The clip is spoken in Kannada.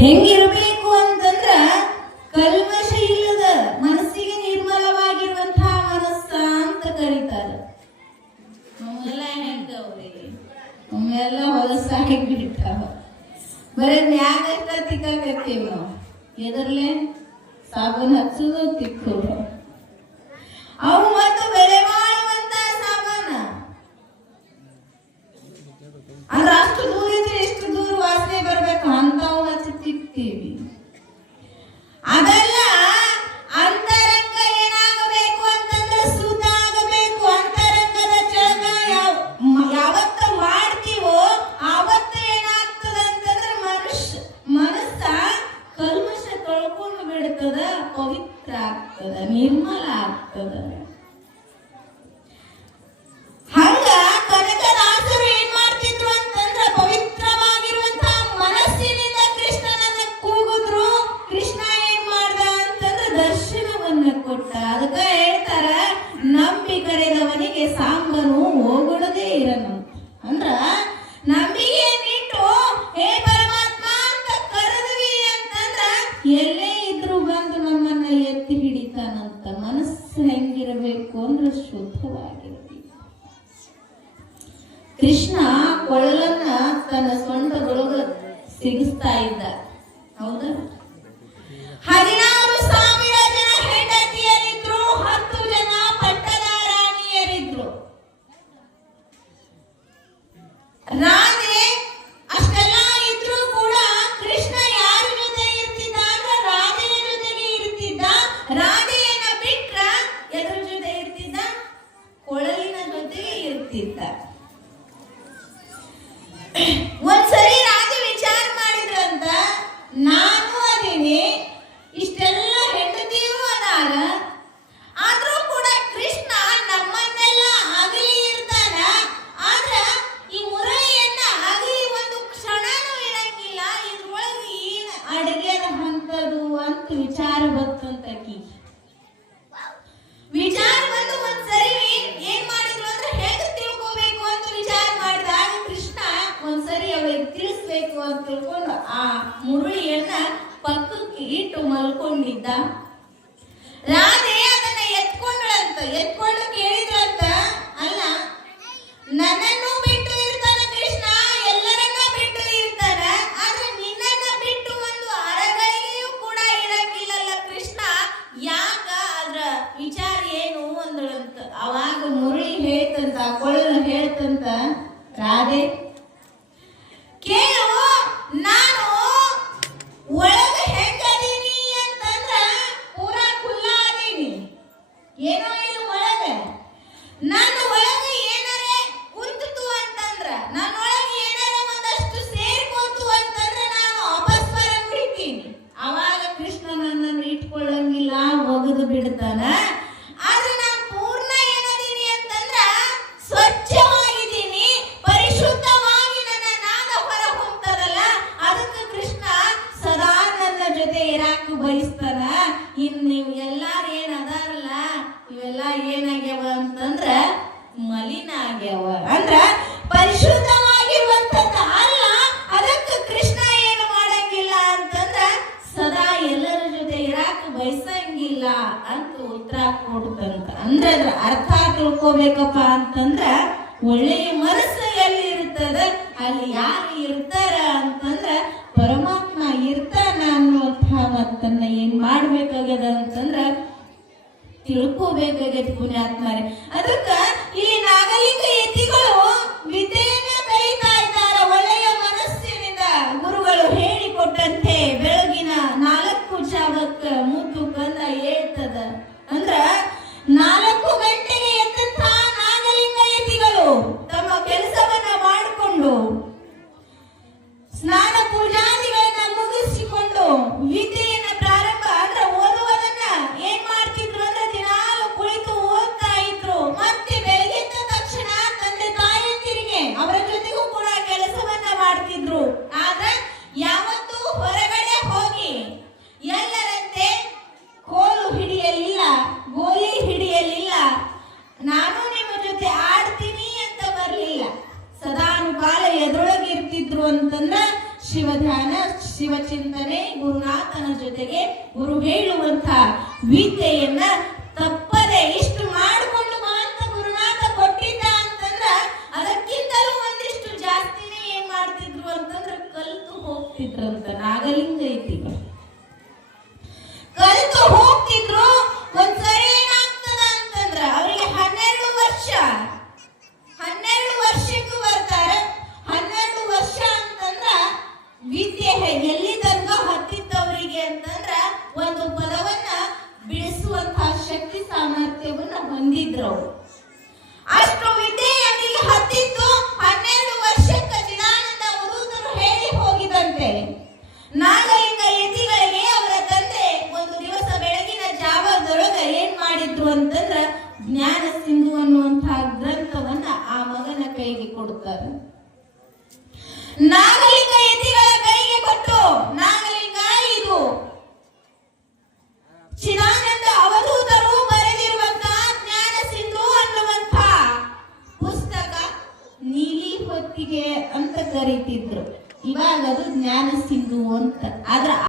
ಹೆಂಗಿರಬೇಕು ಅಂತಂದ್ರ ಕಲ್ಮಶ ಇಲ್ಲದ ಮನಸ್ಸಿಗೆ ನಿರ್ಮಲವಾಗಿರುವಂತಹ ಮನಸ್ಸ ಅಂತ ಕರೀತಾರ. ನಮ್ಮೆಲ್ಲ ಹೆಂಗವ್ರಿ ನಮ್ಮೆಲ್ಲ ಹೊಲಸಾಗಿ ಬಿಡ್ತಾವ ಬರೇ ಮ್ಯಾಗ ತಿಕ್ಕಾಕತ್ತೀವಿ ನಾವು? ಎದರ್ಲೆ? ಸಾಬೂನ್ ಹಚ್ಚೋದು, ತಿಕ್ಕೋದು. ಅವು ಮತ್ತು ಬೆಲೆ ತಿಕ್ತೀವಿ ಅದೆಲ್ಲ ಅಂತರಂಗ ಏನಾಗಬೇಕು ಅಂತಂದ್ರೆ ಸೂತ ಆಗಬೇಕು. ಅಂತರಂಗದ ಚಳಕ ಯಾವತ್ತ ಮಾಡ್ತೀವೋ ಆವತ್ತ ಏನಾಗ್ತದ ಅಂತಂದ್ರೆ ಮನುಷ್ಯ ಮನಸ್ಸ ಕಲ್ಮಶ ತೊಳ್ಕೊಂಡು ಬಿಡ್ತದ, ಪವಿತ್ರ ಆಗ್ತದ, ನಿರ್ಮಲ ಆಗ್ತದ. ಅಂದ್ರೆ ಕೃಷ್ಣ ಕೊಳ್ಳನ್ನ ತನ್ನ ಸೊಂಟದೊಳಗ ಸಿಗಿಸ್ತಾ ಇದ್ದ. ಹೌದಾ? ಹದಿನಾರು ಮಲ್ಕೊಂಡಿದ್ದ ರಾಧೆ ಅದನ್ನ ಎತ್ಕೊಂಡ್ಳಂತ ಎತ್ಕೊಂಡು ಕೇಳಿದ್ರಂತ ಅಲ್ಲ, ನನ್ನನ್ನು ಬಿಟ್ಟು ಇರ್ತಾನ ಕೃಷ್ಣ, ಎಲ್ಲರನ್ನ ಬಿಟ್ಟು ಇರ್ತಾರ ಆದ್ರೆ ನಿನ್ನನ್ನ ಬಿಟ್ಟು ಒಂದು ಅರಗಳಿಗೆಯೂ ಕೂಡ ಇರಂಗಿಲ್ಲಲ್ಲ ಕೃಷ್ಣ. ಯಾಕ ಅದ್ರ ವಿಚಾರ ಏನು ಅಂದಳಂತ? ಅವಾಗ ಮುರಳಿ ಹೇಳ್ತಂತ, ಕೊಳಲು ಹೇಳ್ತಂತ, ರಾಧೆ, ಕೇಳು. ಬಿಡ್ತಾನ ಆದ್ರೆ ನಾನು ಪೂರ್ಣ ಏನದೀನಿ ಅಂತಂದ್ರ ಸ್ವಚ್ಛವಾಗಿದ್ದೀನಿ, ಪರಿಶುದ್ಧವಾಗಿ ನನ್ನ ನಾದ ಹೊರ ಹೋಗ್ತದಲ್ಲ ಅದಕ್ಕೆ ಕೃಷ್ಣ ಸದಾ ನನ್ನ ಜೊತೆ ಇರಾಕ ಬಯಸ್ತಾನ. ಇನ್ ನೀವು ಎಲ್ಲಾರು ಏನ್ ಅದಾರಲ್ಲ, ಇವೆಲ್ಲ ಏನಾಗ್ಯಾವ ಅಂತಂದ್ರ ಮಲಿನ ಆಗ್ಯಾವ. ಅಂದ್ರ ಉತ್ತರ ಕೊಡ್ತಂತ. ಅಂದ್ರೆ ಅದ್ರ ಅರ್ಥ ತಿಳ್ಕೊಬೇಕಪ್ಪ ಅಂತಂದ್ರ ಒಳ್ಳೆಯ ಮನಸ್ಸು ಎಲ್ಲಿ ಇರ್ತದ, ಅಲ್ಲಿ ಯಾರು ಇರ್ತಾರ ಅಂತಂದ್ರ ಪರಮಾತ್ಮ ಇರ್ತಾನ ಅನ್ನುವಂತಹ ಮತ್ತನ್ನ ಏನ್ ಮಾಡ್ಬೇಕಾಗ್ಯದ ಅಂತಂದ್ರ ತಿಳ್ಕೋಬೇಕಾಗೈತಿ ಪುಣ್ಯಾತ್ಮರೇ ಅದಕ್ಕ ಅಂತಂದ್ರೆ ಶಿವಧ್ಯಾನ ಶಿವಚಿಂತನೆ ಗುರುನಾಥನ ಜೊತೆಗೆ ಗುರು ಹೇಳುವಂತ ವೀತೆಯನ್ನ ವಿದ್ಯೆ ಎಲ್ಲಿ ತನಕ ಹತ್ತಿದ್ದವರಿಗೆ ಅಂತಂದ್ರ ಒಂದು ಬಲವನ್ನ ಬಿಡಿಸುವಂತಹ ಶಕ್ತಿ ಸಾಮರ್ಥ್ಯವನ್ನ ಹೊಂದಿದ್ರು. ಅಷ್ಟು ವಿದ್ಯೆ ಹತ್ತಿತ್ತು ಹನ್ನೆರಡು ವರ್ಷಕ್ಕೆ ಚಿದಾನಂದ ಉರುದರು ಹೇಳಿ ಹೋಗಿದಂತೆ ನಾಗಲಿಂಗ ಯತಿಗಳಿಗೆ ಅವರ ತಂದೆ ಒಂದು ದಿವಸ ಬೆಳಗಿನ ಜಾವದೊಳಗ ಏನ್ ಮಾಡಿದ್ರು ಅಂತಂದ್ರ ಜ್ಞಾನ ಸಿಂಧು ಅನ್ನುವಂತಹ ಗ್ರಂಥವನ್ನ ಆ ಮಗನ ಕೈಗೆ ಕೊಡುತ್ತಾರೆ ನಾಗಲಿಂಗ ಅದು ಜ್ಞಾನ ಸಿಂಧು ಅಂತ. ಆದ್ರ